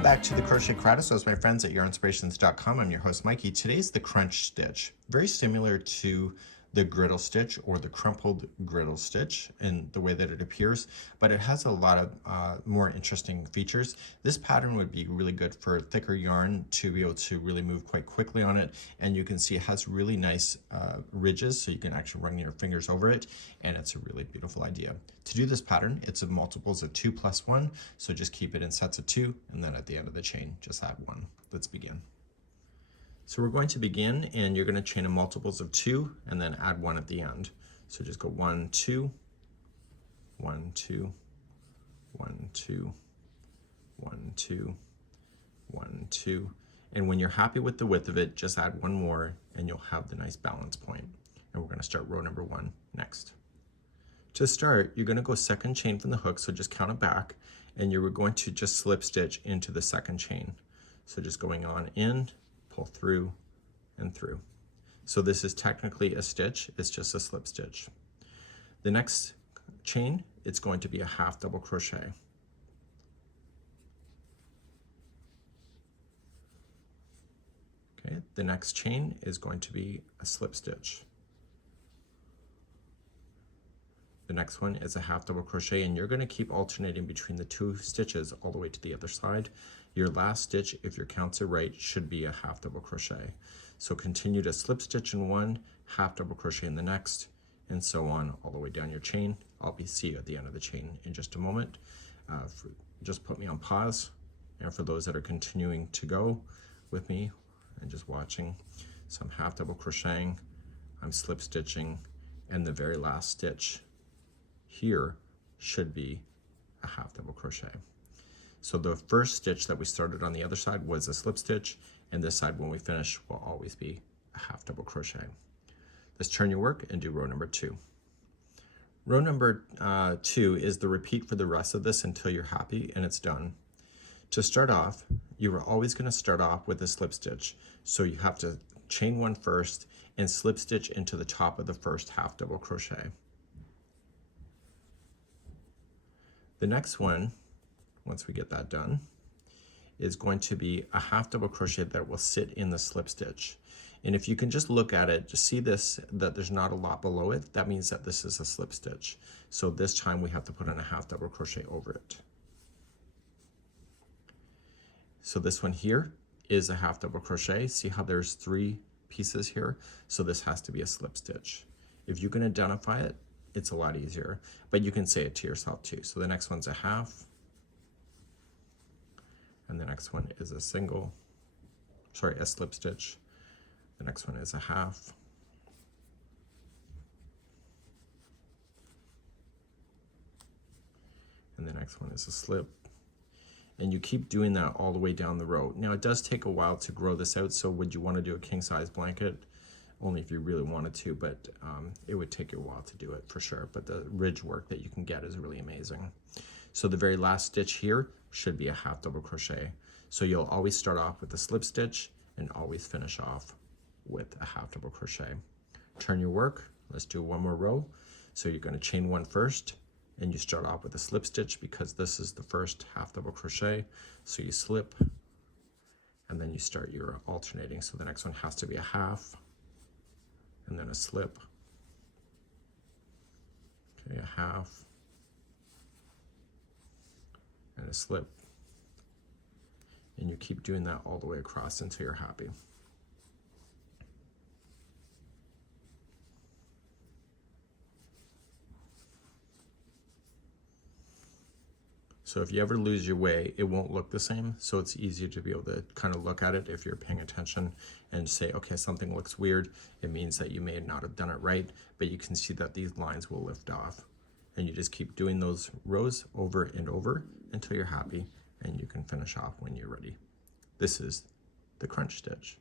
Welcome back to the Crochet Karate. As my friends at yourinspirations.com, I'm your host Mikey. Today's the crunch stitch, very similar to the griddle stitch or the crumpled griddle stitch in the way that it appears, but it has a lot of more interesting features. This pattern would be really good for thicker yarn to be able to really move quite quickly on it, and you can see it has really nice ridges, so you can actually run your fingers over it, and it's a really beautiful idea. To do this pattern, it's of multiples of 2 plus 1, so just keep it in sets of 2, and then at the end of the chain, just add 1. Let's begin. So we're going to begin, and you're going to chain in multiples of 2 and then add 1 at the end. So just go 1, 2, 1, 2, 1, 2, 1, 2, 1, 2. And when you're happy with the width of it, just add 1 more and you'll have the nice balance point. And we're going to start row number 1 next. To start, you're going to go second chain from the hook, so just count it back, and you're going to just slip stitch into the second chain. So just going on in, pull through and through. So this is technically a stitch, it's just a slip stitch. The next chain, it's going to be a half double crochet. Okay, the next chain is going to be a slip stitch. The next one is a half double crochet, and you're going to keep alternating between the 2 stitches all the way to the other side. Your last stitch, if your counts are right, should be a half double crochet. So continue to slip stitch in one, half double crochet in the next, and so on all the way down your chain. I'll see you at the end of the chain in just a moment. Just put me on pause, and for those that are continuing to go with me and just watching, so I'm half double crocheting, I'm slip stitching, and the very last stitch here should be a half double crochet. So the first stitch that we started on the other side was a slip stitch, and this side when we finish will always be a half double crochet. Let's turn your work and do row number 2. Row number 2 is the repeat for the rest of this until you're happy and it's done. To start off, you are always going to start off with a slip stitch, so you have to chain 1 first and slip stitch into the top of the first half double crochet. The next one, once we get that done, is going to be a half double crochet that will sit in the slip stitch. And if you can just look at it, just see this, that there's not a lot below it, that means that this is a slip stitch. So this time we have to put in a half double crochet over it. So this one here is a half double crochet. See how there's 3 pieces here? So this has to be a slip stitch. If you can identify it, it's a lot easier, but you can say it to yourself too. So the next one's a half, and the next one is a slip stitch. The next one is a half, and the next one is a slip. And you keep doing that all the way down the row. Now it does take a while to grow this out, so would you want to do a king size blanket? Only if you really wanted to, but it would take you a while to do it for sure. But the ridge work that you can get is really amazing. So the very last stitch here should be a half double crochet. So you'll always start off with a slip stitch and always finish off with a half double crochet. Turn your work, let's do 1 more row. So you're going to chain 1 first, and you start off with a slip stitch because this is the first half double crochet. So you slip, and then you start your alternating. So the next one has to be a half, and then a slip, okay, a half, and a slip, and you keep doing that all the way across until you're happy. So if you ever lose your way, it won't look the same. So it's easier to be able to kind of look at it if you're paying attention and say, okay, something looks weird. It means that you may not have done it right, but you can see that these lines will lift off. And you just keep doing those rows over and over until you're happy, and you can finish off when you're ready. This is the crunch stitch.